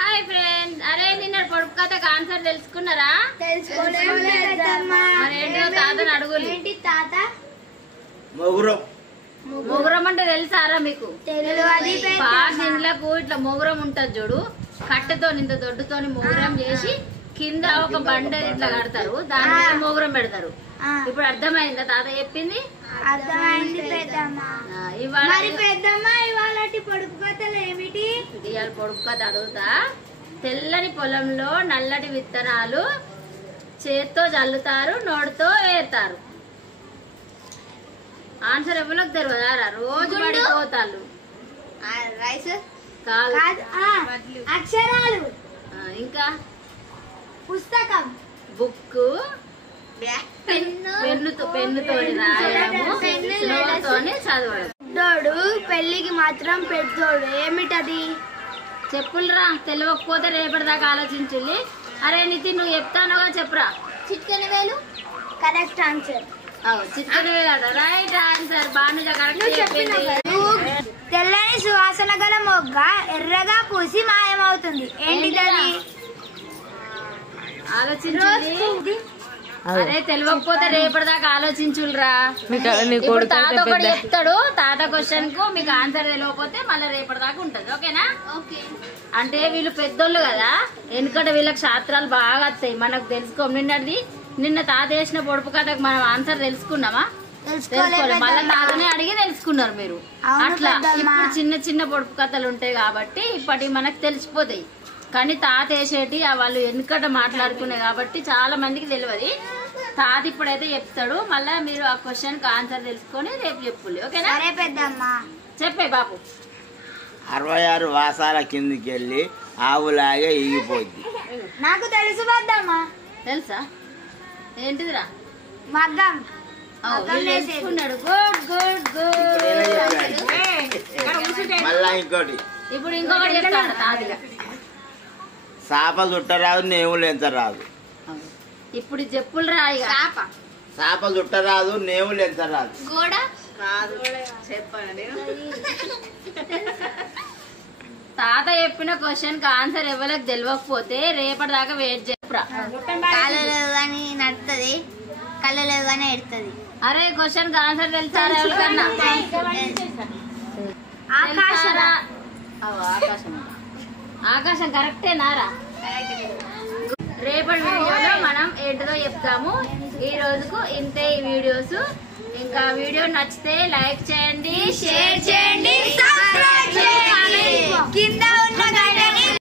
Hi friends, అరే నిన్న పొడుపు కథకు ఆన్సర్ తెలుసుకున్నారా? మరేంటో తాతని అడుగులు. మొగురం అంటే తెలుసారా మీకు? పాత ఇండ్లకు ఇట్లా మొగురం ఉంటది చూడు, కట్టెతో ఇంత దొడ్డుతోని మొగురం చేసి కింద ఒక బండ ఇట్లా కడతారు, దాని మొగురం పెడతారు. ఇప్పుడు అర్థమైందా తాత చెప్పింది? ఇవాళ పొడుపు కథ అడుగుతా. తెల్లని పొలంలో నల్లటి విత్తనాలు చేత్తో జల్లుతారు, నోటితో వేస్తారు. ఆన్సర్ ఎవరికి తెలియదా? రోజు పడిపోతారు. అక్షరాలు, ఇంకా పుస్తకం, బుక్, పెన్నుతోని రాయడము, చదవడం. పెళ్లికి మాత్రం పెద్దోడు ఏమిటది? చెప్పులరా, తెలియకపోతే రేపటిదాకా ఆలోచించుల్లి. అరే నితిన్, నువ్వు చెప్తానుగా చెప్పరా. చిట్కెన వేలు కరెక్ట్ ఆన్సర్. చిట్కెన వేలు రైట్ ఆన్సర్. బాగా కరెక్ట్ చెప్పింది. తెల్లని సువాసన గల మొగ్గ ఎర్రగా పూసి మాయమవుతుంది, ఏంటిది? ఆలోచించండి. అరే తెలియకపోతే రేపటిదాకా ఆలోచించులరా. ఇప్పుడు తాత ఒకటి చెప్తాడు, తాత క్వశ్చన్ కు మీకు ఆన్సర్ తెలియకపోతే మళ్ళీ రేపటిదాకా ఉంటది. ఓకేనా? అంటే వీళ్ళు పెద్దోళ్ళు కదా, ఎందుకంటే వీళ్ళకి శాస్త్రాలు బాగా వస్తాయి, మనకు తెలుసుకోం. నిన్న తాత వేసిన పొడుపు కథకు మనం ఆన్సర్ తెలుసుకున్నామా? తెలుసుకోవాలి. మళ్ళీ తాతనే అడిగి తెలుసుకున్నారు మీరు. అట్లా ఇప్పుడు చిన్న చిన్న పొడుపు కథలు ఉంటాయి కాబట్టి ఇప్పటి మనకు తెలిసిపోతాయి. కానీ తాత వేసేటి వాళ్ళు వెనుకట మాట్లాడుకున్నాయి కాబట్టి చాలా మందికి తెలియదు. తాత ఇప్పుడైతే చెప్తాడు, మళ్ళా మీరు ఆ క్వశ్చన్ కి ఆన్సర్ తెలుసుకొని రేపు చెప్పులే. ఓకేనా? చెప్పే బాబు. 66 వాసాల కిందికి వెళ్ళి ఆవులాగే ఈగిపోద్ది. నాకు తెలుసు పెద్దమ్మా. తెలుసా? ఏంటిదిరా? మగ్గం. తెలుసుకున్నాడు. Good good good. మళ్ళా ఇంకోటి, ఇప్పుడు ఇంకొకటి చెప్తాడు తాతగా. సాప చుట్టరాదు, నేవులు ఎంచరాదు. ఇప్పుడు చెప్పులు రాయి. సాప చుట్టరాదు, నేవులు ఎంచరాదు. గోడ చెప్పండి. తాత చెప్పిన క్వశ్చన్ కి ఆన్సర్ ఎవరికి తెలియకపోతే రేపటి దాకా వెయిట్ చెప్పరా. కాళ్ళని నడుతుంది, కళ్ళలోగానే ఎడుతుంది. అరే క్వశ్చన్ కి ఆన్సర్ తెలుసారా ఎవరికన్నా? ఆకాశం కరెక్టేనారా? రేపటి వీడియోలో మనం ఏంటో చెప్తాము. ఈ రోజుకు ఇంతే ఈ వీడియోస్. ఇంకా వీడియో నచ్చితే లైక్ చేయండి, షేర్ చేయండి, సబ్స్క్రైబ్ చేయండి. కింద ఉన్న